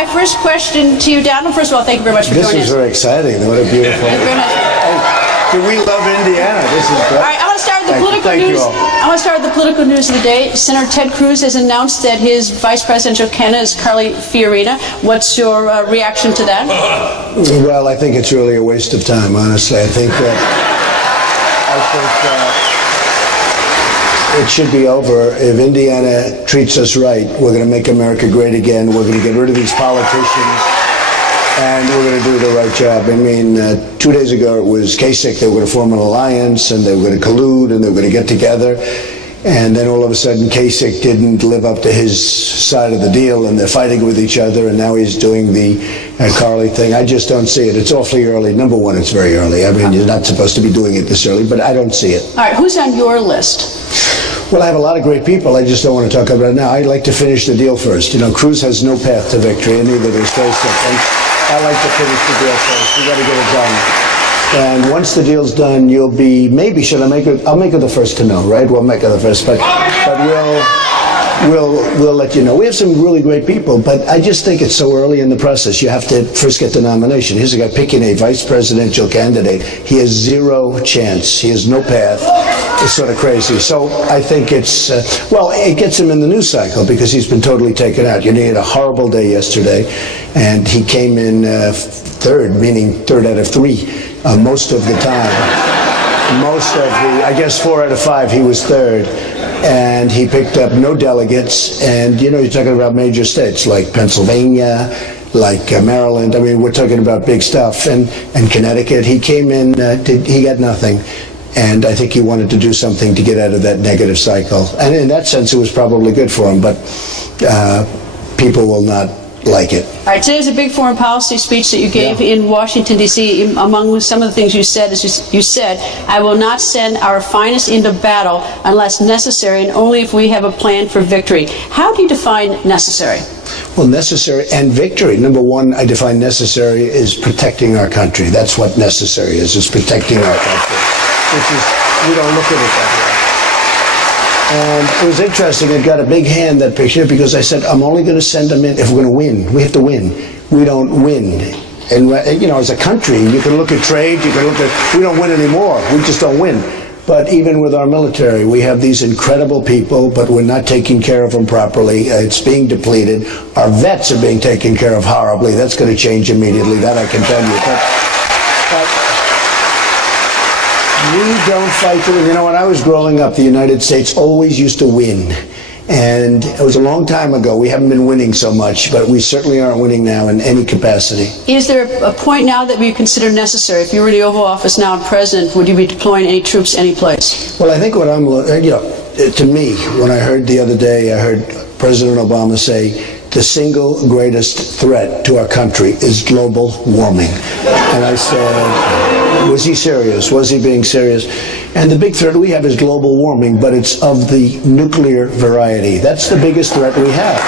my first question to you, Donald. First of all, thank you very much for joining us. This is very exciting. What a beautiful... Thank you very much. We love Indiana. This is great. All right, I want to start with the political news. I want to start with the political news of the day. Senator Ted Cruz has announced that his vice presidential candidate is Carly Fiorina. What's your reaction to that? Well, I think it's really a waste of time, honestly. I think it should be over. If Indiana treats us right, we're going to make America great again. We're going to get rid of these politicians. And we're going to do the right job. I mean, 2 days ago it was Kasich. They were going to form an alliance, and they were going to collude, and they were going to get together. And then all of a sudden, Kasich didn't live up to his side of the deal, and they're fighting with each other, and now he's doing the Carly thing. I just don't see it. It's awfully early. Number one, it's very early. I mean, you're not supposed to be doing it this early, but I don't see it. All right, who's on your list? Well, I have a lot of great people. I just don't want to talk about it now. I'd like to finish the deal first. You know, Cruz has no path to victory, and neither does Kasich. And I like to finish the deal first. We got to get it done. And once the deal's done, you'll be, maybe, should I make it? I'll make it the first to know, right? We'll make it the first, but we'll let you know. We have some really great people, but I just think it's so early in the process. You have to first get the nomination. Here's a guy picking a vice presidential candidate. He has zero chance. He has no path. It's sort of crazy. So I think it's, well, it gets him in the news cycle because he's been totally taken out. You know, he had a horrible day yesterday, and he came in third, meaning third out of three, most of the time. Most of the, I guess 4 out of 5, he was third. And he picked up no delegates. And, you know, you're talking about major states like Pennsylvania, like Maryland. I mean, we're talking about big stuff. And Connecticut, he came in, he got nothing. And I think he wanted to do something to get out of that negative cycle. And in that sense, it was probably good for him. But people will not like it. All right, today's a big foreign policy speech that you gave in Washington, D.C. Among some of the things you said is you said, I will not send our finest into battle unless necessary and only if we have a plan for victory. How do you define necessary? Well, necessary and victory. Number one, I define necessary is protecting our country. That's what necessary is protecting our country. Which is, we don't look at it that way. And it was interesting, it got a big hand, that picture, because I said, I'm only going to send them in if we're going to win. We have to win. We don't win. And, you know, as a country, you can look at trade, you can look at, we don't win anymore. We just don't win. But even with our military, we have these incredible people, but we're not taking care of them properly. It's being depleted. Our vets are being taken care of horribly. That's going to change immediately, that I can tell you. But we don't fight to win. You know, when I was growing up, the United States always used to win. And it was a long time ago. We haven't been winning so much, but we certainly aren't winning now in any capacity. Is there a point now that we consider necessary? If you were in the Oval Office now and president, would you be deploying any troops any place? Well, I think what I'm, you know, to me, when I heard the other day, I heard President Obama say, the single greatest threat to our country is global warming. And I said, was he serious? Was he being serious? And the big threat we have is global warming, but it's of the nuclear variety. That's the biggest threat we have.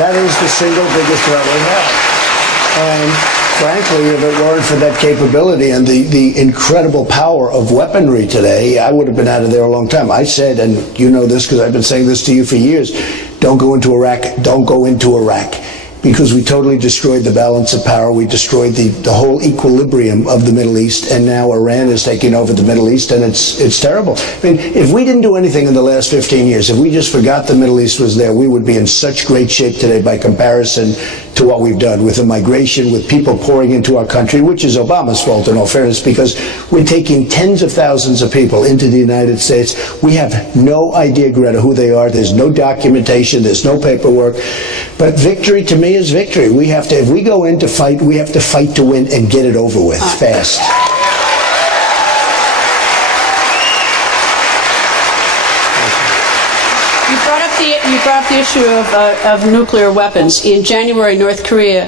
That is the single biggest threat we have. And frankly, if it weren't for that capability and the incredible power of weaponry today, I would have been out of there a long time. I said, and you know this because I've been saying this to you for years, don't go into Iraq, don't go into Iraq. Because we totally destroyed the balance of power. We destroyed the whole equilibrium of the Middle East, and now Iran is taking over the Middle East, and it's terrible. I mean, if we didn't do anything in the last 15 years, if we just forgot the Middle East was there, we would be in such great shape today by comparison to what we've done with the migration, with people pouring into our country, which is Obama's fault in all fairness, because we're taking tens of thousands of people into the United States. We have no idea, Greta, who they are. There's no documentation. There's no paperwork. But victory to me is victory. We have to, if we go in to fight, we have to fight to win and get it over with fast. You brought up the issue of nuclear weapons. In January, North Korea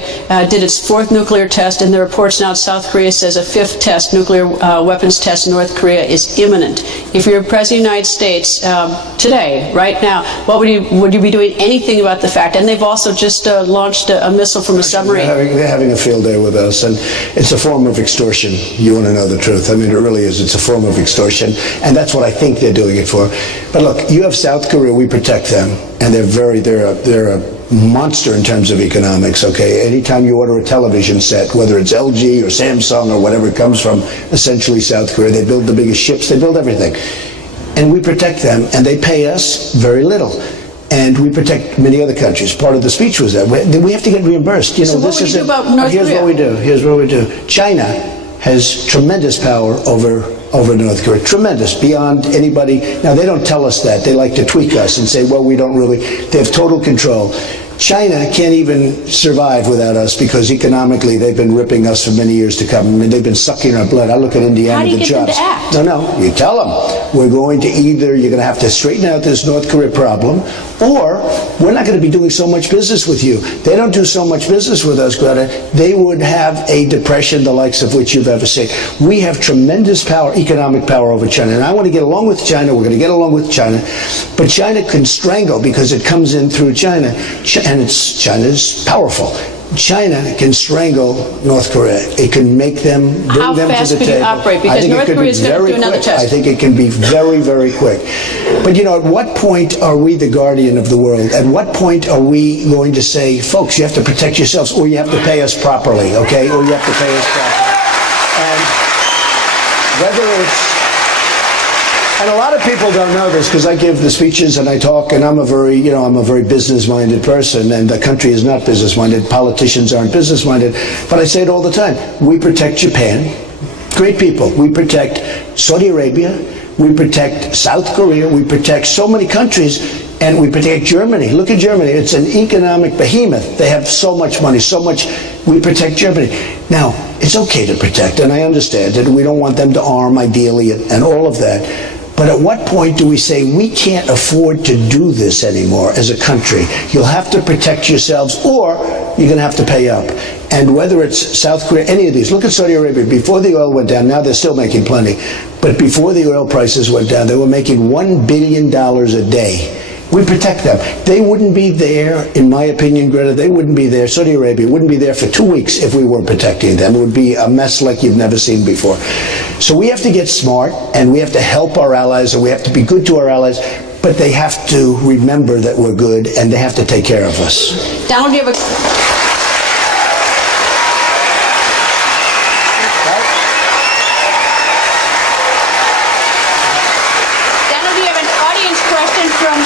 did its 4th nuclear test, and the reports now South Korea says a 5th test, nuclear weapons test in North Korea is imminent. If you're President of the United States today, right now, what would you be doing anything about the fact? And they've also just launched a missile from a submarine. They're having a field day with us, and it's a form of extortion. You want to know the truth? I mean, it really is. It's a form of extortion, and that's what I think they're doing it for. But look, you have South Korea. We protect them. And they're a monster in terms of economics, okay? Anytime you order a television set, whether it's LG or Samsung or whatever, it comes from essentially South Korea. They build the biggest ships, they build everything. And we protect them, and they pay us very little. And we protect many other countries. Part of the speech was that. We have to get reimbursed. You know, so what would you do about North Here's Korea? what we do. Here's what we do. China has tremendous power over North Korea. Tremendous, beyond anybody. Now, they don't tell us that. They like to tweak us and say, well, we don't really. They have total control. China can't even survive without us because economically they've been ripping us for many years to come. I mean, they've been sucking our blood. I look at Indiana, How do you the get them jobs. to act? No, you tell them. We're going to either, you're going to have to straighten out this North Korea problem, or we're not going to be doing so much business with you. They don't do so much business with us, Greta. They would have a depression the likes of which you've ever seen. We have tremendous power, economic power over China. And I want to get along with China. We're going to get along with China. But China can strangle because it comes in through China. And China's powerful. China can strangle North Korea. It can make them bring How them fast to the could you table. operate? Because North Korea is going to do another test. I think it can be very, very quick. But you know, at what point are we the guardian of the world? At what point are we going to say, folks, you have to protect yourselves, or you have to pay us properly, okay? Or you have to pay us properly. And whether it's, and a lot of people don't know this because I give the speeches and I talk, and I'm a very business-minded person, and the country is not business-minded. Politicians aren't business-minded, but I say it all the time. We protect Japan, great people. We protect Saudi Arabia. We protect South Korea. We protect so many countries, and we protect Germany. Look at Germany. It's an economic behemoth. They have so much money, so much. We protect Germany. Now, it's okay to protect, and I understand it. We don't want them to arm, ideally, and all of that. But at what point do we say we can't afford to do this anymore as a country? You'll have to protect yourselves, or you're going to have to pay up. And whether it's South Korea, any of these, look at Saudi Arabia. Before the oil went down, now they're still making plenty, but before the oil prices went down, they were making $1 billion a day. We protect them. They wouldn't be there, in my opinion, Greta, they wouldn't be there, Saudi Arabia wouldn't be there for 2 weeks if we weren't protecting them. It would be a mess like you've never seen before. So we have to get smart, and we have to help our allies, and we have to be good to our allies, but they have to remember that we're good, and they have to take care of us. Donald, do you have a...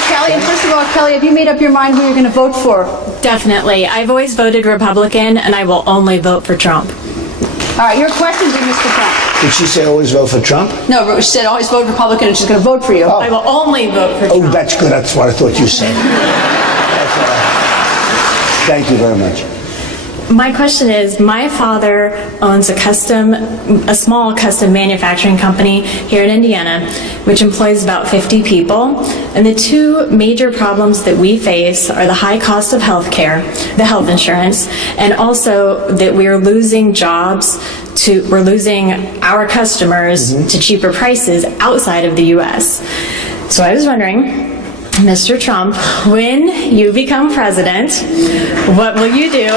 Kelly, and first of all, Kelly, have you made up your mind who you're going to vote for? Definitely. I've always voted Republican, and I will only vote for Trump. All right, your question to Mr. Trump. Did she say always vote for Trump? No, she said always vote Republican, and she's going to vote for you. I will only vote for Trump. Oh, that's good. That's what I thought you said. Thank you very much. My question is, my father owns a small custom manufacturing company here in Indiana, which employs about 50 people. And the two major problems that we face are the high cost of health care, the health insurance, and also that we're losing jobs we're losing our customers to cheaper prices outside of the U.S. So I was wondering, Mr. Trump, when you become president, what will you do?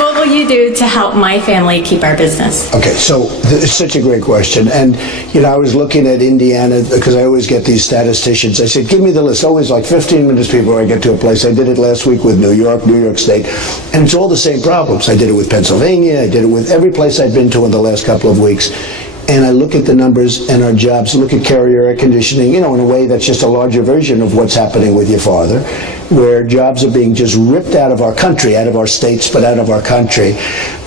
What will you do to help my family keep our business? Okay, so it's such a great question. And, you know, I was looking at Indiana because I always get these statisticians. I said, give me the list. Always like 15 minutes before I get to a place. I did it last week with New York State. And it's all the same problems. I did it with Pennsylvania. I did it with every place I've been to in the last couple of weeks. And I look at the numbers and our jobs, look at carrier air conditioning, you know, in a way that's just a larger version of what's happening with your father, where jobs are being just ripped out of our country, out of our states, but out of our country.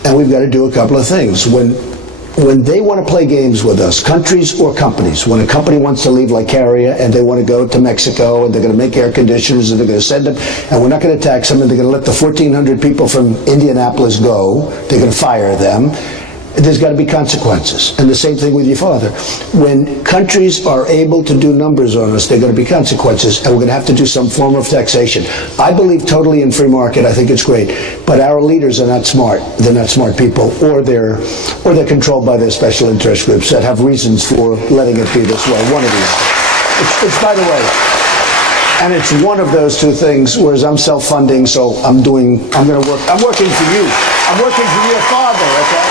And we've got to do a couple of things. When they want to play games with us, countries or companies, when a company wants to leave like Carrier and they want to go to Mexico and they're going to make air conditioners and they're going to send them, and we're not going to tax them, and they're going to let the 1,400 people from Indianapolis go, they're going to fire them, there's got to be consequences. And the same thing with your father. When countries are able to do numbers on us, there are going to be consequences, and we're going to have to do some form of taxation. I believe totally in free market. I think it's great. But our leaders are not smart. They're not smart people, or they're controlled by their special interest groups that have reasons for letting it be this way. One of these. It's by the way, and it's one of those two things, whereas I'm self-funding, so I'm working for you. I'm working for your father, okay?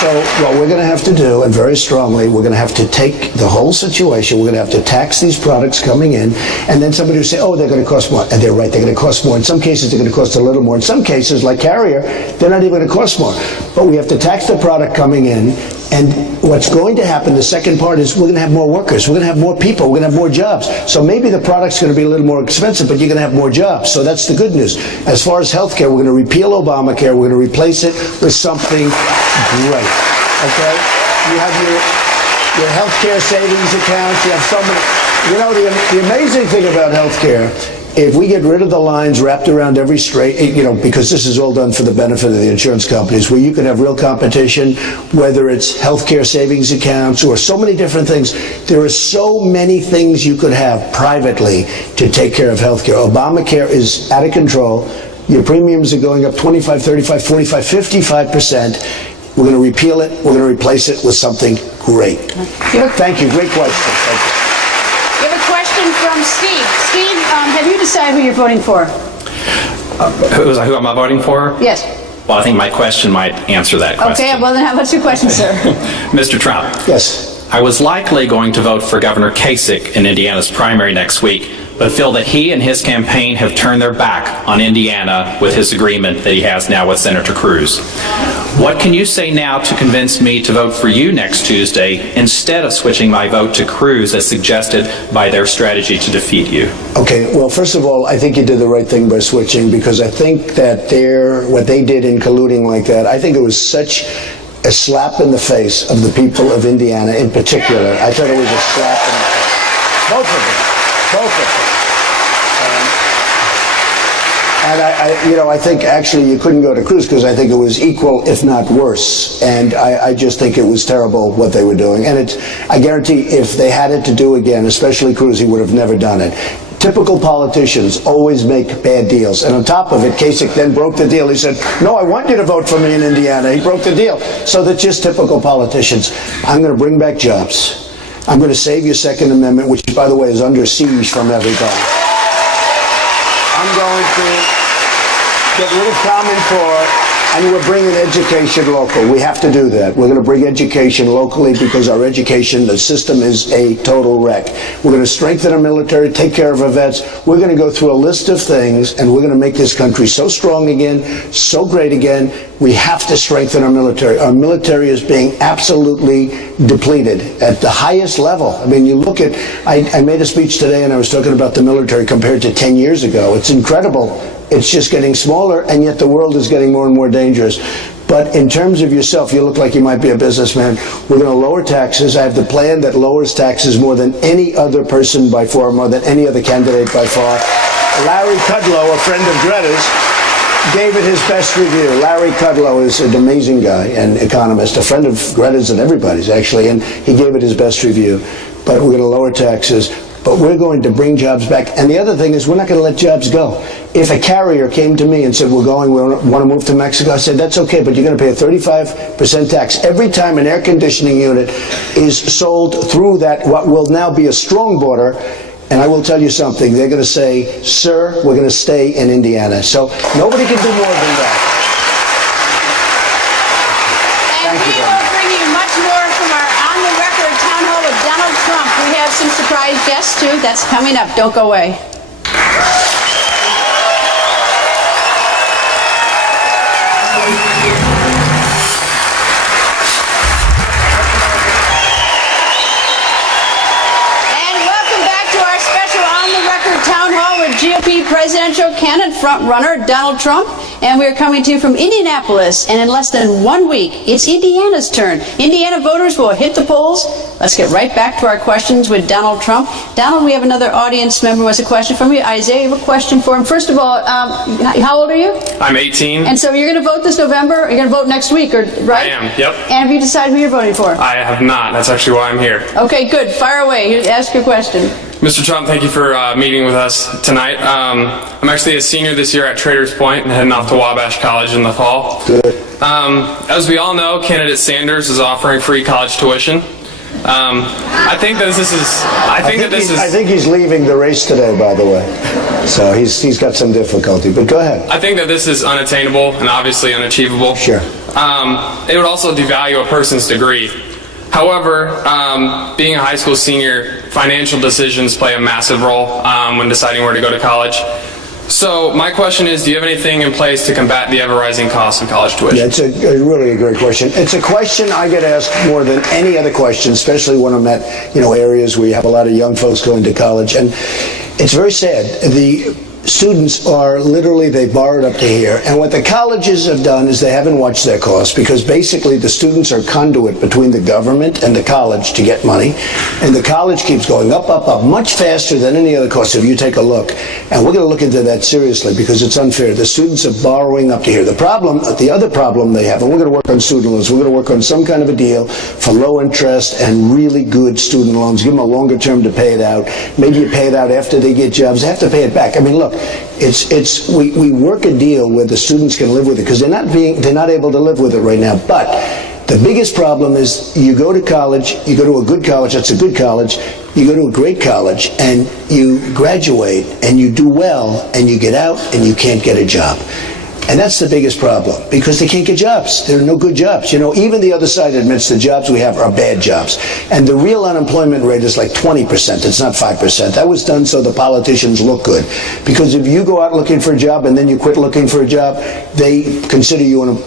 So what we're going to have to do, and very strongly, we're going to have to take the whole situation, we're going to have to tax these products coming in, and then somebody will say, oh, they're going to cost more. And they're right, they're going to cost more. In some cases, they're going to cost a little more. In some cases, like Carrier, they're not even going to cost more. But we have to tax the product coming in, and what's going to happen, the second part, is we're going to have more workers, we're going to have more people, we're going to have more jobs. So maybe the product's going to be a little more expensive, but you're going to have more jobs. So that's the good news. As far as healthcare, we're going to repeal Obamacare, we're going to replace it with something great. Okay? You have your healthcare savings accounts, you have so many. You know, the amazing thing about healthcare, if we get rid of the lines wrapped around every straight, you know, because this is all done for the benefit of the insurance companies, where you can have real competition, whether it's healthcare savings accounts or so many different things. There are so many things you could have privately to take care of healthcare. Obamacare is out of control. Your premiums are going up 25, 35, 45, 55%. We're going to repeal it. We're going to replace it with something great. Thank you. Great question. Thank you. We have a question from Steve. Steve, have you decided who you're voting for? Who am I voting for? Yes. Well, I think my question might answer that question. Okay, well then what's your question, sir? Mr. Trump. Yes. I was likely going to vote for Governor Kasich in Indiana's primary next week, but feel that he and his campaign have turned their back on Indiana with his agreement that he has now with Senator Cruz. What can you say now to convince me to vote for you next Tuesday instead of switching my vote to Cruz as suggested by their strategy to defeat you? Okay, well, first of all, I think you did the right thing by switching, because I think that what they did in colluding like that, I think it was such a slap in the face of the people of Indiana in particular. I thought it was a slap in the face. Both of them. Both of them. And I think actually you couldn't go to Cruz, because I think it was equal, if not worse. And I just think it was terrible what they were doing. And I guarantee if they had it to do again, especially Cruz, he would have never done it. Typical politicians always make bad deals. And on top of it, Kasich then broke the deal. He said, no, I want you to vote for me in Indiana. He broke the deal. So they're just typical politicians. I'm going to bring back jobs. I'm going to save your Second Amendment, which, by the way, is under siege from everybody. I'm going to get rid of Common Core, and we're bringing education local. We have to do that. We're going to bring education locally, because our education, the system is a total wreck. We're going to strengthen our military, take care of our vets. We're going to go through a list of things, and we're going to make this country so strong again, so great again. We have to strengthen our military. Our military is being absolutely depleted at the highest level. I mean, you look at, I made a speech today, and I was talking about the military compared to 10 years ago. It's incredible. It's just getting smaller, and yet the world is getting more and more dangerous. But in terms of yourself, you look like you might be a businessman. We're going to lower taxes. I have the plan that lowers taxes more than any other person by far, more than any other candidate by far. Larry Kudlow, a friend of Greta's, gave it his best review. Larry Kudlow is an amazing guy, an economist, a friend of Greta's and everybody's, actually, and he gave it his best review. But we're going to lower taxes. But we're going to bring jobs back. And the other thing is, we're not going to let jobs go. If a carrier came to me and said, we want to move to Mexico, I said, that's okay, but you're going to pay a 35% tax every time an air conditioning unit is sold through that, what will now be a strong border. And I will tell you something, they're going to say, sir, we're going to stay in Indiana. So nobody can do more than that. And we will bring you much more from our on-the-record town hall with Donald Trump. We have some surprise guests, too. That's coming up. Don't go away. And welcome back to our special on-the-record town hall with GOP presidential candidate front-runner Donald Trump. And we're coming to you from Indianapolis, and in less than 1 week, it's Indiana's turn. Indiana voters will hit the polls. Let's get right back to our questions with Donald Trump. Donald, we have another audience member who has a question from you. Isaiah, you have a question for him. First of all, how old are you? I'm 18. And so you're going to vote this November? You're going to vote next week, right? I am, yep. And have you decided who you're voting for? I have not. That's actually why I'm here. Okay, good. Fire away. Ask your question. Mr. Trump, thank you for meeting with us tonight. I'm actually a senior this year at Traders Point and heading off to Wabash College in the fall. Good. As we all know, candidate Sanders is offering free college tuition. I think that this is. I think he's leaving the race today, by the way. So he's got some difficulty. But go ahead. I think that this is unattainable and obviously unachievable. Sure. It would also devalue a person's degree. However, being a high school senior, financial decisions play a massive role when deciding where to go to college. So my question is, do you have anything in place to combat the ever-rising cost of college tuition? Yeah, it's really a great question. It's a question I get asked more than any other question, especially when I'm at areas where you have a lot of young folks going to college. And it's very sad. The students are literally, they borrowed up to here. And what the colleges have done is they haven't watched their costs, because basically the students are conduit between the government and the college to get money. And the college keeps going up, up, up, much faster than any other cost if you take a look. And we're going to look into that seriously, because it's unfair. The students are borrowing up to here. The other problem they have, and we're going to work on student loans, we're going to work on some kind of a deal for low interest and really good student loans. Give them a longer term to pay it out. Maybe you pay it out after they get jobs. They have to pay it back. I mean, look, we work a deal where the students can live with it, because they're not able to live with it right now. But the biggest problem is you go to college, you go to a good college, that's a good college, you go to a great college, and you graduate, and you do well, and you get out, and you can't get a job. And that's the biggest problem, because they can't get jobs. There are no good jobs. Even the other side admits the jobs we have are bad jobs. And the real unemployment rate is like 20%. It's not 5%. That was done so the politicians look good. Because if you go out looking for a job and then you quit looking for a job, they consider you,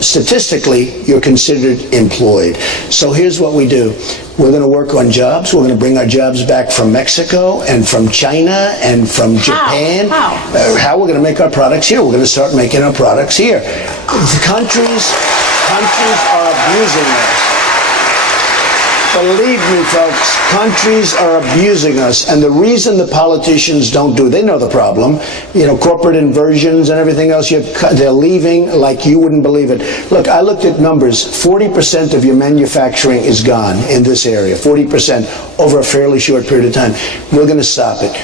statistically, you're considered employed. So here's what we do. We're going to work on jobs. We're going to bring our jobs back from Mexico and from China and from Japan. How we're going to make our products here. We're going to start making our products here. Countries are abusing us. Believe me, folks, countries are abusing us, and the reason the politicians don't do it, they know the problem, corporate inversions and everything else, they're leaving like you wouldn't believe it. Look, I looked at numbers. 40% of your manufacturing is gone in this area, 40% over a fairly short period of time. We're going to stop it.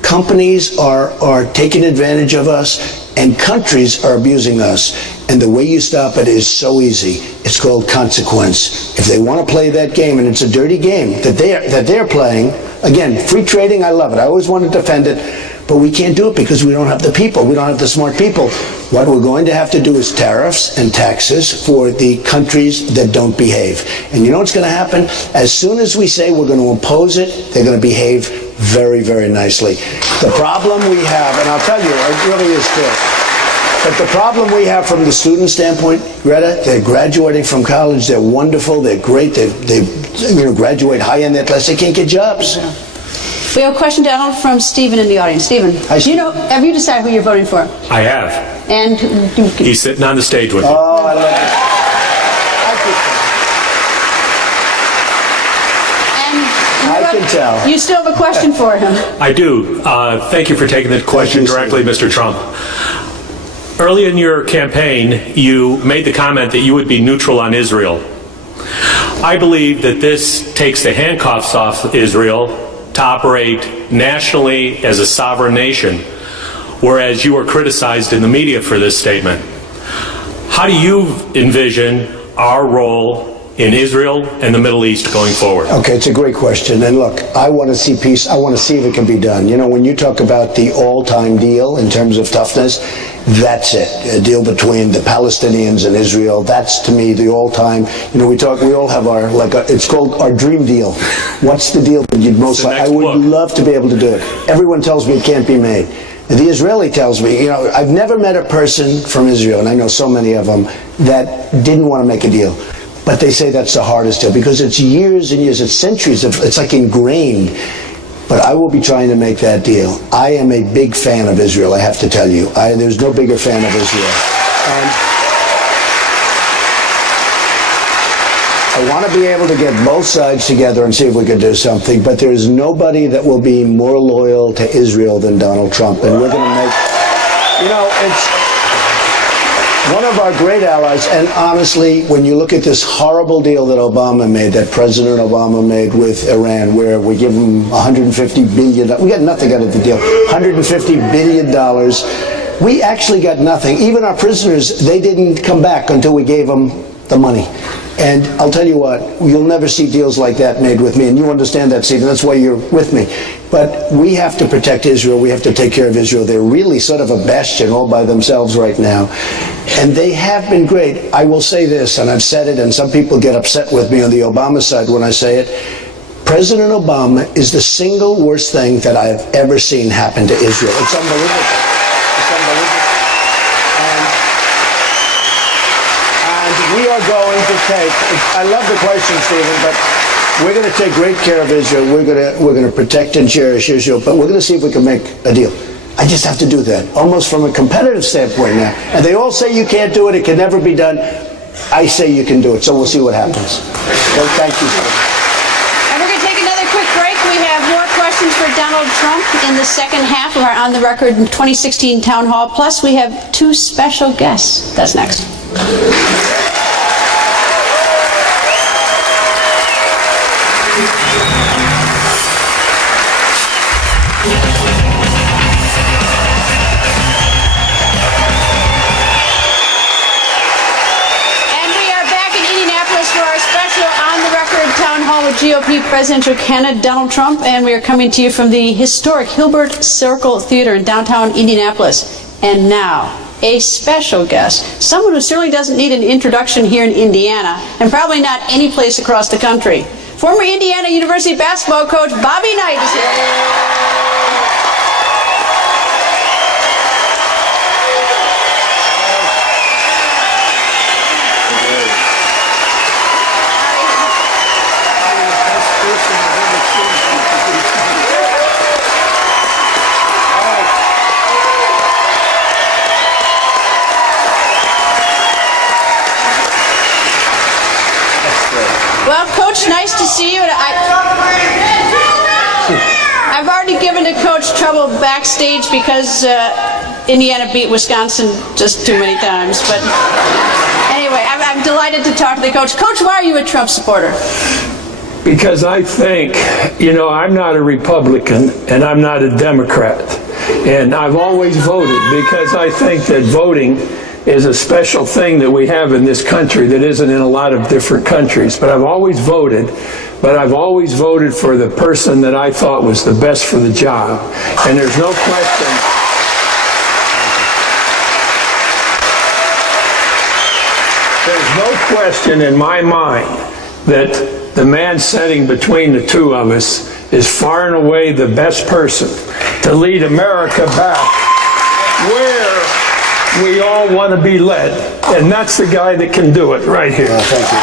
Companies are taking advantage of us, and countries are abusing us. And the way you stop it is so easy. It's called consequence. If they want to play that game, and it's a dirty game that they're playing, again, free trading, I love it. I always want to defend it, but we can't do it because we don't have the people. We don't have the smart people. What we're going to have to do is tariffs and taxes for the countries that don't behave. And you know what's going to happen? As soon as we say we're going to impose it, they're going to behave very, very nicely. The problem we have, and I'll tell you, it really is true. But the problem we have from the student standpoint, Greta, they're graduating from college, they're wonderful, they're great, they graduate high in their class, they can't get jobs. We have a question down from Stephen in the audience. Stephen, have you decided who you're voting for? I have. And He's sitting on the stage with me. Oh, I love it. I can tell. You still have a question for him. I do. Thank you for taking the question directly, Mr. Trump. Early in your campaign, you made the comment that you would be neutral on Israel. I believe that this takes the handcuffs off Israel to operate nationally as a sovereign nation, whereas you were criticized in the media for this statement. How do you envision our role in Israel and the Middle East going forward? Okay, it's a great question. And look, I want to see peace. I want to see if it can be done. When you talk about the all-time deal in terms of toughness, that's it. A deal between the Palestinians and Israel. That's, to me, the all-time. We all have it's called our dream deal. What's the deal that you'd most like? I would love to be able to do it. Everyone tells me it can't be made. The Israeli tells me, I've never met a person from Israel, and I know so many of them, that didn't want to make a deal. But they say that's the hardest deal, because it's years and years, it's centuries, it's like ingrained. But I will be trying to make that deal. I am a big fan of Israel, I have to tell you. There's no bigger fan of Israel. And I want to be able to get both sides together and see if we can do something, but there's nobody that will be more loyal to Israel than Donald Trump. And we're going to make, it's one of our great allies. And honestly, when you look at this horrible deal that Obama made, that President Obama made with Iran, where we give them $150 billion, we got nothing out of the deal, $150 billion. We actually got nothing. Even our prisoners, they didn't come back until we gave them the money. And I'll tell you what, you'll never see deals like that made with me, and you understand that, Stephen. That's why you're with me. But we have to protect Israel. We have to take care of Israel. They're really sort of a bastion all by themselves right now. And they have been great. I will say this, and I've said it, and some people get upset with me on the Obama side when I say it. President Obama is the single worst thing that I've ever seen happen to Israel. It's unbelievable. It's unbelievable. And we are going to take, I love the question, Stephen, but we're going to take great care of Israel. We're going to protect and cherish Israel, but we're going to see if we can make a deal. I just have to do that, almost from a competitive standpoint now. And they all say you can't do it, it can never be done. I say you can do it, so we'll see what happens. Well, thank you, Stephen. And we're going to take another quick break. We have more questions for Donald Trump in the second half of our On the Record 2016 Town Hall. Plus, we have two special guests. That's next. With GOP presidential candidate Donald Trump, and we are coming to you from the historic Hilbert Circle Theater in downtown Indianapolis. And now, a special guest, someone who certainly doesn't need an introduction here in Indiana, and probably not any place across the country. Former Indiana University basketball coach Bobby Knight is here. Well, Coach, nice to see you. I've already given to Coach trouble backstage because Indiana beat Wisconsin just too many times. But anyway, I'm delighted to talk to the coach. Coach, why are you a Trump supporter? Because I think, I'm not a Republican and I'm not a Democrat. And I've always voted because I think that voting is a special thing that we have in this country that isn't in a lot of different countries. But I've always voted for the person that I thought was the best for the job. And there's no question. There's no question in my mind that the man sitting between the two of us is far and away the best person to lead America back where we all want to be led. And that's the guy that can do it right here. Thank you.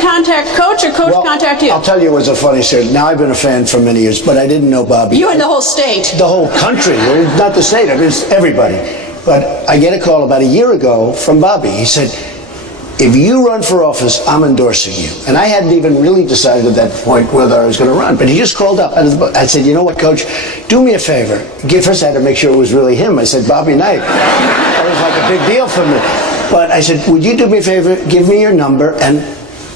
Contact Coach or Coach contact you? I'll tell you, it was a funny story. Now, I've been a fan for many years, but I didn't know Bobby. You and the whole state. The whole country. Not the state. I mean, it's everybody. But I get a call about a year ago from Bobby. He said, if you run for office, I'm endorsing you. And I hadn't even really decided at that point whether I was going to run. But he just called up. I said, you know what, Coach? Do me a favor. First, I had to make sure it was really him. I said, Bobby Knight. That was like a big deal for me. But I said, would you do me a favor? Give me your number and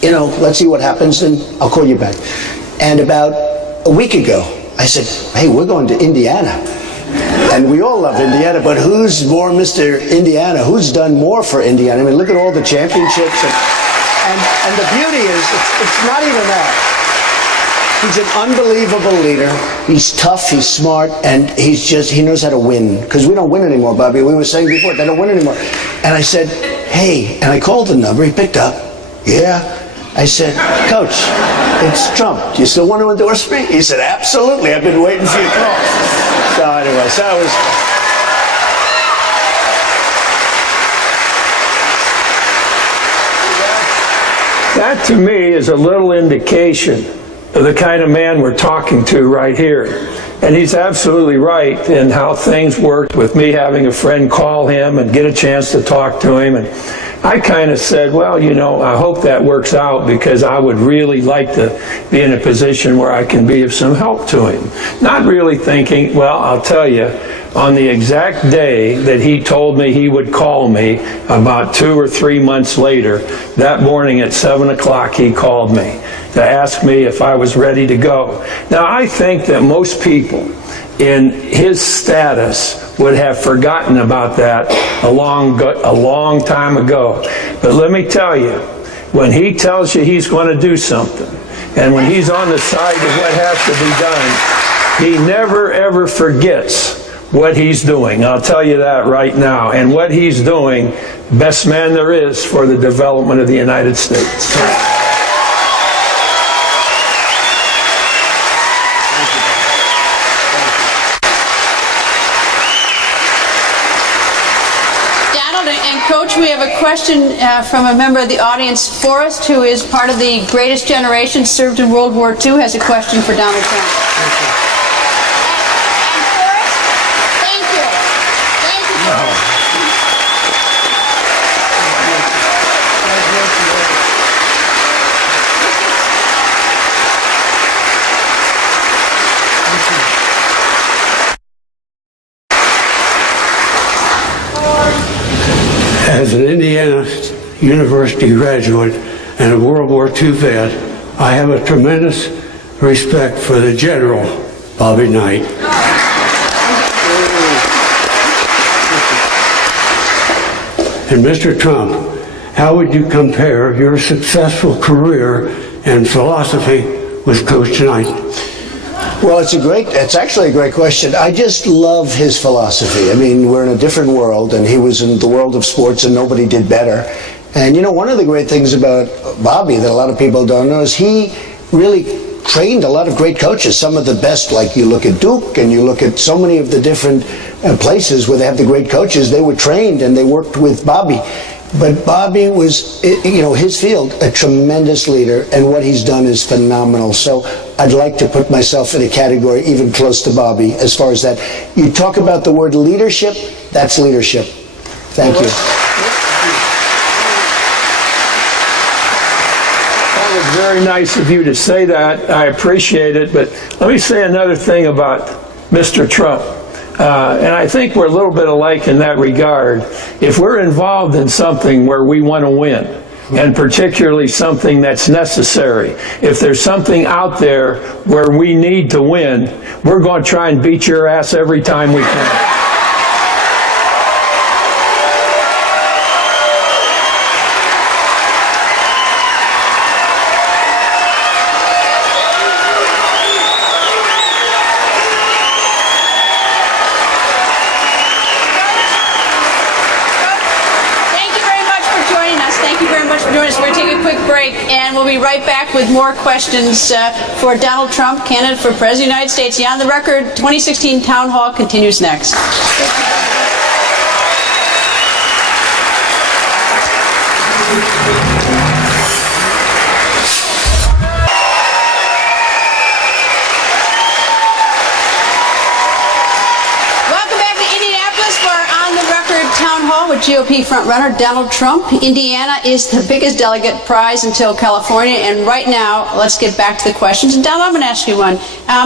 let's see what happens, and I'll call you back. And about a week ago, I said, hey, we're going to Indiana. And we all love Indiana, but who's more Mr. Indiana? Who's done more for Indiana? I mean, look at all the championships. And the beauty is, it's not even that. He's an unbelievable leader. He's tough, he's smart, and he knows how to win. Because we don't win anymore, Bobby. We were saying before, they don't win anymore. And I said, hey, and I called the number, he picked up. Yeah. I said, Coach, it's Trump. Do you still want to endorse me? He said, absolutely. I've been waiting for your call. So anyway, that to me is a little indication of the kind of man we're talking to right here. And he's absolutely right in how things worked with me having a friend call him and get a chance to talk to him. And I kind of said, well, you know, I hope that works out because I would really like to be in a position where I can be of some help to him. Not really thinking, well, I'll tell you, on the exact day that he told me he would call me, about 2 or 3 months later, that morning at 7 o'clock, he called me to ask me if I was ready to go. Now, I think that most people in his status would have forgotten about that a long time ago. But let me tell you, when he tells you he's going to do something, and when he's on the side of what has to be done, he never ever forgets what he's doing. I'll tell you that right now. And what he's doing, best man there is for the development of the United States. And Coach, we have a question from a member of the audience. Forrest, who is part of the greatest generation, served in World War II, has a question for Donald Trump. And Forrest, thank you. Thank you, Forrest. As an Indiana University graduate and a World War II vet, I have a tremendous respect for the General, Bobby Knight. And Mr. Trump, how would you compare your successful career and philosophy with Coach Knight? Well, it's actually a great question. I just love his philosophy. I mean, we're in a different world, and he was in the world of sports, and nobody did better. And you know, one of the great things about Bobby that a lot of people don't know is he really trained a lot of great coaches, some of the best, like you look at Duke, and you look at so many of the different places where they have the great coaches. They were trained, and they worked with Bobby. But Bobby was, you know, his field, a tremendous leader, and what he's done is phenomenal. So I'd like to put myself in a category even close to Bobby as far as that. You talk about the word leadership, that's leadership. Thank you. That was very nice of you to say that. I appreciate it. But let me say another thing about Mr. Trump. And I think we're a little bit alike in that regard. If we're involved in something where we want to win, and particularly something that's necessary, if there's something out there where we need to win, we're going to try and beat your ass every time we can. And we'll be right back with more questions for Donald Trump, candidate for President of the United States. The On the Record 2016 Town Hall continues next. Town Hall with GOP frontrunner Donald Trump. Indiana is the biggest delegate prize until California, and right now, let's get back to the questions. And Donald, I'm going to ask you one.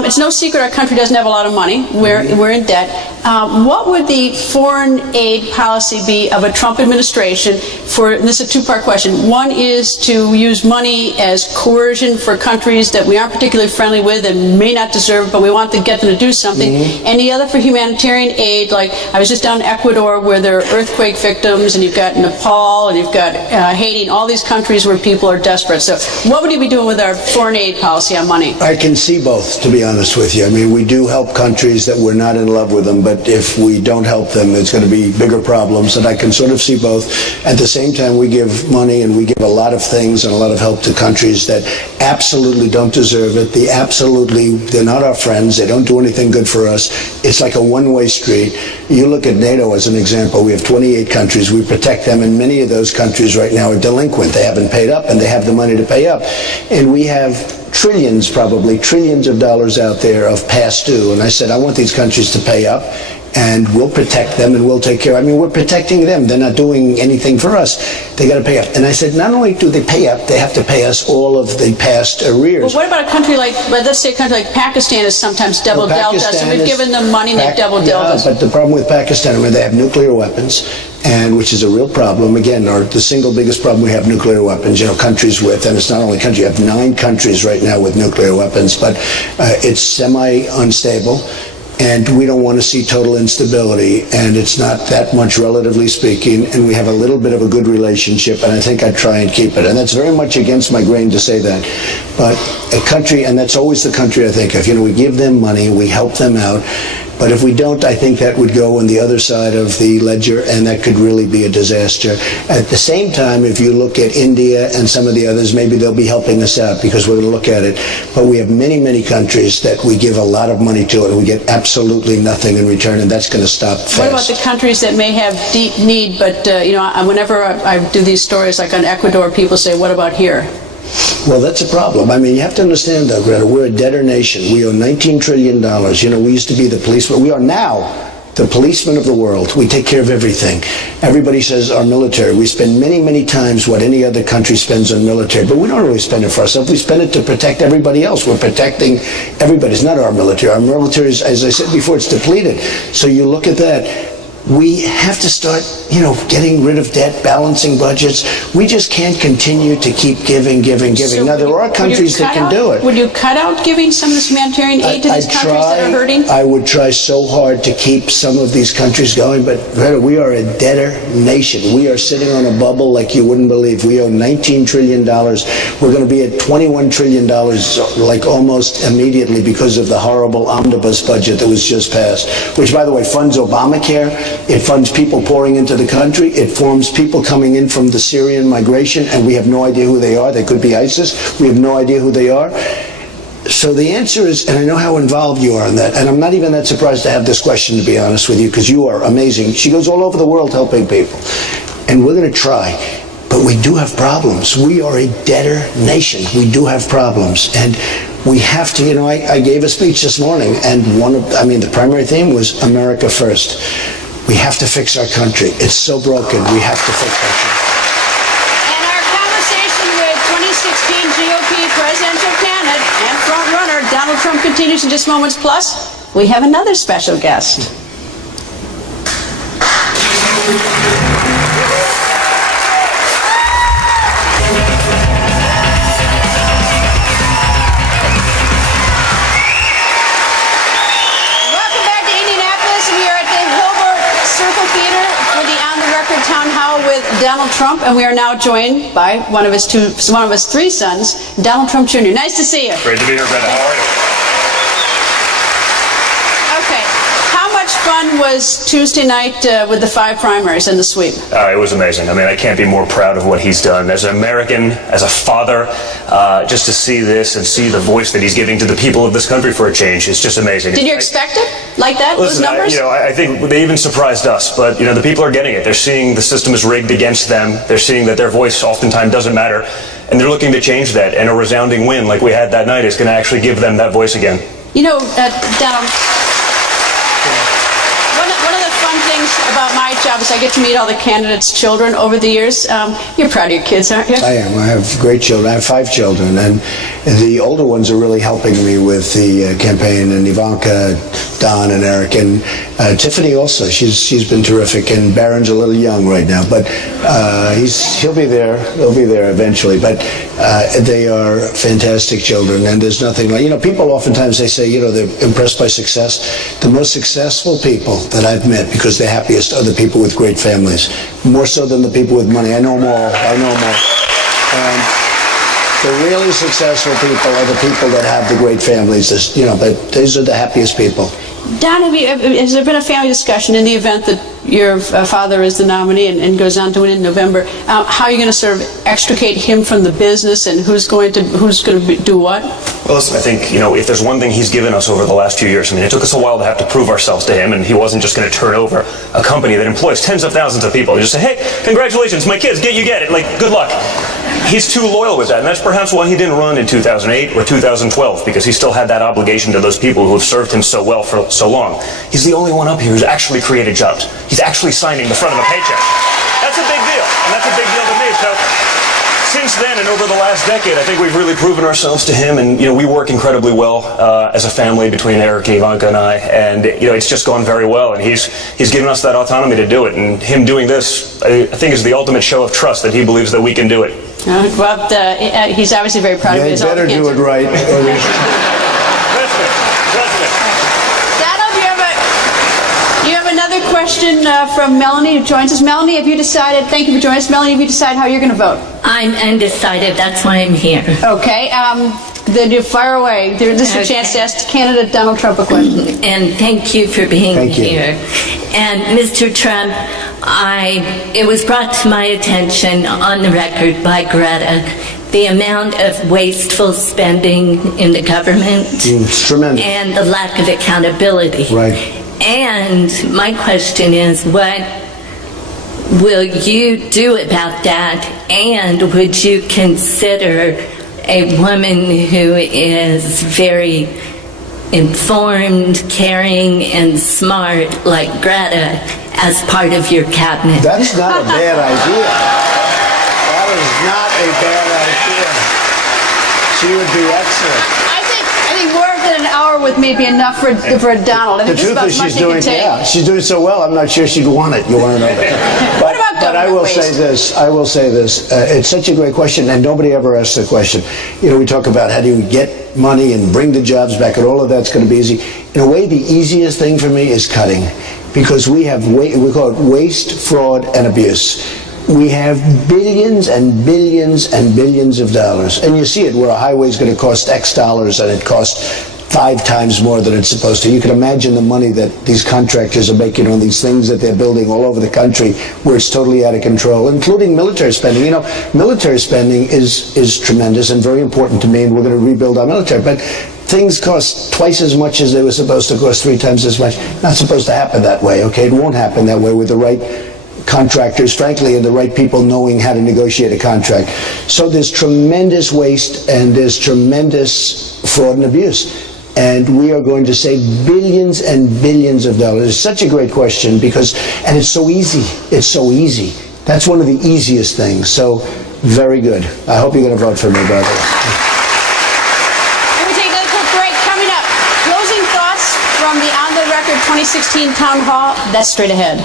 It's no secret our country doesn't have a lot of money. We're in debt. What would the foreign aid policy be of a Trump administration for, and this is a two-part question. One is to use money as coercion for countries that we aren't particularly friendly with and may not deserve, but we want to get them to do something. And the other for humanitarian aid, like I was just down in Ecuador where there are earthquake victims, and you've got Nepal, and you've got Haiti, and all these countries where people are desperate. So what would you be doing with our foreign aid policy on money? I can see both, to be honest with you. I mean, we do help countries that we're not in love with them, but if we don't help them, it's going to be bigger problems, and I can sort of see both. At the same time, we give money and we give a lot of things and a lot of help to countries that absolutely don't deserve it. They're not our friends. They don't do anything good for us. It's like a one-way street. You look at NATO as an example. We have 28 countries. We protect them, and many of those countries right now are delinquent. They haven't paid up, and they have the money to pay up. And we have trillions of dollars out there of past due. And I said, I want these countries to pay up. and we'll protect them and we'll take care. I mean, we're protecting them. They're not doing anything for us. They got to pay up. And I said, not only do they pay up, they have to pay us all of the past arrears. Well, what about a country like, let's say a country like Pakistan has sometimes double dealt us, and we've given them money and they've double dealt us. But the problem with Pakistan, I mean, they have nuclear weapons, and which is a real problem. Again, the single biggest problem we have nuclear weapons, countries with, and it's not only countries, you have 9 countries right now with nuclear weapons, but it's semi-unstable. And we don't want to see total instability, and it's not that much, relatively speaking, and we have a little bit of a good relationship, and I think I'd try and keep it. And that's very much against my grain to say that. But a country, and that's always the country I think of, we give them money, we help them out, but if we don't, I think that would go on the other side of the ledger, and that could really be a disaster. At the same time, if you look at India and some of the others, maybe they'll be helping us out because we're going to look at it. But we have many, many countries that we give a lot of money to, and we get absolutely nothing in return, and that's going to stop fast. What about the countries that may have deep need, but, whenever I do these stories, like on Ecuador, people say, what about here? Well, that's a problem. I mean, you have to understand, though, Greta, we're a debtor nation. We owe $19 trillion. We used to be the policeman. We are now the policemen of the world. We take care of everything. Everybody says our military. We spend many, many times what any other country spends on military, but we don't really spend it for ourselves. We spend it to protect everybody else. We're protecting everybody. It's not our military. Our military is, as I said before, it's depleted. So you look at that. We have to start, getting rid of debt, balancing budgets. We just can't continue to keep giving. So now, there are countries that can do it. Would you cut out giving some of this humanitarian aid to these countries that are hurting? I would try so hard to keep some of these countries going, but Greta, we are a debtor nation. We are sitting on a bubble like you wouldn't believe. We owe $19 trillion. We're going to be at $21 trillion like almost immediately because of the horrible omnibus budget that was just passed, which, by the way, funds Obamacare. It funds people pouring into the country. It forms people coming in from the Syrian migration, and we have no idea who they are. They could be ISIS. We have no idea who they are. So the answer is, and I know how involved you are in that, and I'm not even that surprised to have this question, to be honest with you, because you are amazing. She goes all over the world helping people, and we're going to try. But we do have problems. We are a debtor nation. We do have problems, and we have to, I gave a speech this morning, and the primary theme was America first. We have to fix our country. It's so broken. We have to fix our country. And our conversation with 2016 GOP presidential candidate and front-runner Donald Trump continues in just moments. Plus, we have another special guest. Donald Trump, and we are now joined by one of his 3 sons, Donald Trump Jr. Nice to see you. Great to be here, Greta. How are you? Okay. How much fun was Tuesday night with the 5 primaries and the sweep? It was amazing. I can't be more proud of what he's done. As an American, as a father, just to see this and see the voice that he's giving to the people of this country for a change is just amazing. Did you expect it like that, Listen, those numbers? I think they even surprised us, but the people are getting it. They're seeing the system is rigged against them. They're seeing that their voice oftentimes doesn't matter, and they're looking to change that. And a resounding win like we had that night is going to actually give them that voice again. Donald, one of the fun things about my job is I get to meet all the candidates' children over the years. You're proud of your kids, aren't you? I am. I have great children. I have 5 children, and the older ones are really helping me with the campaign, and Ivanka, Don, and Eric, and Tiffany also. She's been terrific, and Barron's a little young right now, but he'll be there. He'll be there eventually. But they are fantastic children, and there's nothing like, people oftentimes they say, they're impressed by success. The most successful people that I've met, because they're happiest, are the people with great families, more so than the people with money. I know them all. And the really successful people are the people that have the great families. But these are the happiest people. Don, has there been a family discussion in the event that your father is the nominee and goes on to win in November? How are you going to sort of extricate him from the business, and who's going to do what? Well, listen, I think, if there's one thing he's given us over the last few years, it took us a while to have to prove ourselves to him, and he wasn't just going to turn over a company that employs tens of thousands of people. He just say, hey, congratulations, my kids, you get it, good luck. he's too loyal with that, and that's perhaps why he didn't run in 2008 or 2012, because he still had that obligation to those people who have served him so well for so long. He's the only one up here who's actually created jobs. He's actually signing the front of a paycheck. That's a big deal, and that's a big deal to me. So since then and over the last decade, I think we've really proven ourselves to him, and we work incredibly well as a family between Eric, Ivanka, and I, and it's just gone very well, and he's given us that autonomy to do it, and him doing this, I think, is the ultimate show of trust that he believes that we can do it. Well, he's obviously very proud of They his better do it right. You have another question from Melanie, who joins us. Melanie, have you decided, thank you for joining us. Melanie, have you decided how you're going to vote? I'm undecided. That's why I'm here. Okay. Then you fire away. This is a chance to ask candidate Donald Trump a question. And thank you for being here. And Mr. Trump, it was brought to my attention on the record by Greta the amount of wasteful spending in the government. It's tremendous. And the lack of accountability. Right. And my question is, what will you do about that? And would you consider a woman who is very informed, caring, and smart like Greta as part of your cabinet? That is not a bad idea. That is not a bad idea. She would be excellent. I think more than an hour with me would be enough for Donald. I The think this truth about is, as much she's as he doing, can take. yeah, she's doing so well. I'm not sure she'd want it. You want to know that? What about But I government will say waste? this. I will say this. It's such a great question, and nobody ever asks the question. We talk about how do you get money and bring the jobs back, and all of that's going to be easy. In a way, the easiest thing for me is cutting, because we have we call it waste, fraud, and abuse. We have billions and billions and billions of dollars, and you see it where a highway is going to cost X dollars, and it costs 5 times more than it's supposed to. You can imagine the money that these contractors are making on these things that they're building all over the country, where it's totally out of control, including military spending. Military spending is tremendous and very important to me, and we're going to rebuild our military. But things cost twice as much as they were supposed to cost, 3 times as much. Not supposed to happen that way, okay? It won't happen that way with the right contractors, frankly, and the right people knowing how to negotiate a contract. So there's tremendous waste and there's tremendous fraud and abuse. And we are going to save billions and billions of dollars. It's such a great question and it's so easy. It's so easy. That's one of the easiest things. So very good. I hope you're going to vote for me, by the way. Let me take another quick break. Coming up, closing thoughts from the On the Record 2016 Town Hall. That's straight ahead.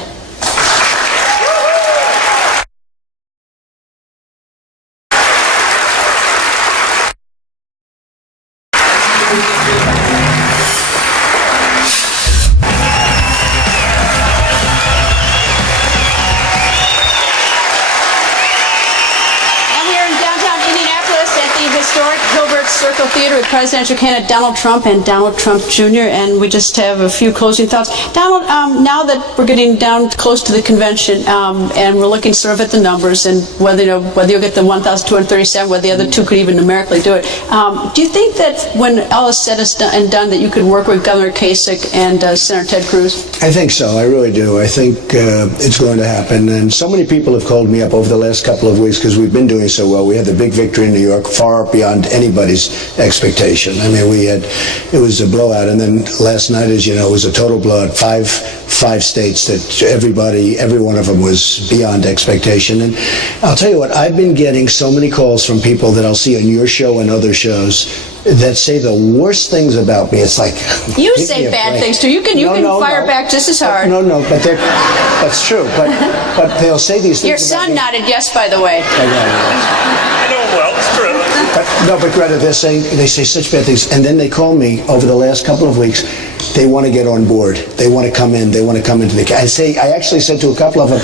Circle Theater with presidential candidate Donald Trump and Donald Trump Jr. And we just have a few closing thoughts. Donald, now that we're getting down close to the convention and we're looking sort of at the numbers and whether you'll get the 1,237, whether the other two could even numerically do it, do you think that when all is said and done that you could work with Governor Kasich and Senator Ted Cruz? I think so. I really do. I think it's going to happen. And so many people have called me up over the last couple of weeks because we've been doing so well. We had the big victory in New York, far beyond anybody's expectation. I mean, it was a blowout. And then last night, as you know, it was a total blowout. Five states that every one of them was beyond expectation. And I'll tell you what, I've been getting so many calls from people that I'll see on your show and other shows that say the worst things about me. It's like, you say bad things too. You can fire back just as hard. No, but that's true. But they'll say these things. Your son nodded yes, by the way. I know him well. It's true. But Greta, they say such bad things, and then they call me over the last couple of weeks. They want to get on board. They want to come in. They want to come into the. I actually said to a couple of them,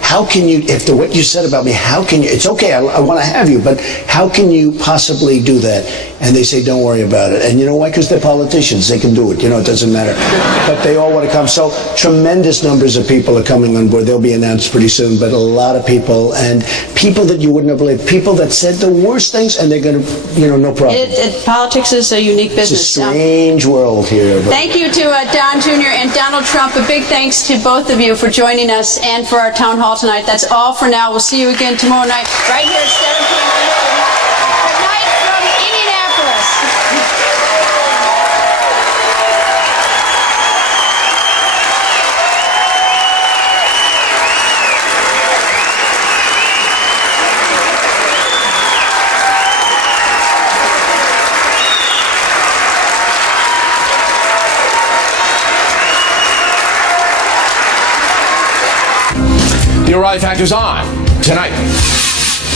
how can you, after what you said about me, how can you, it's okay, I want to have you, but how can you possibly do that? And they say, don't worry about it. And you know why? Because they're politicians. They can do it. It doesn't matter. But they all want to come. So tremendous numbers of people are coming on board. They'll be announced pretty soon, but a lot of people, and people that you wouldn't have believed, people that said the worst things, and they're going to, no problem. Politics is a unique business. It's a strange world here. Thank you to Don Jr. and Donald Trump. A big thanks to both of you for joining us and for our town hall tonight. That's all for now. We'll see you again tomorrow night, right here at 7 p.m. Eastern. Good night from Indianapolis. The O'Reilly Factor's on tonight.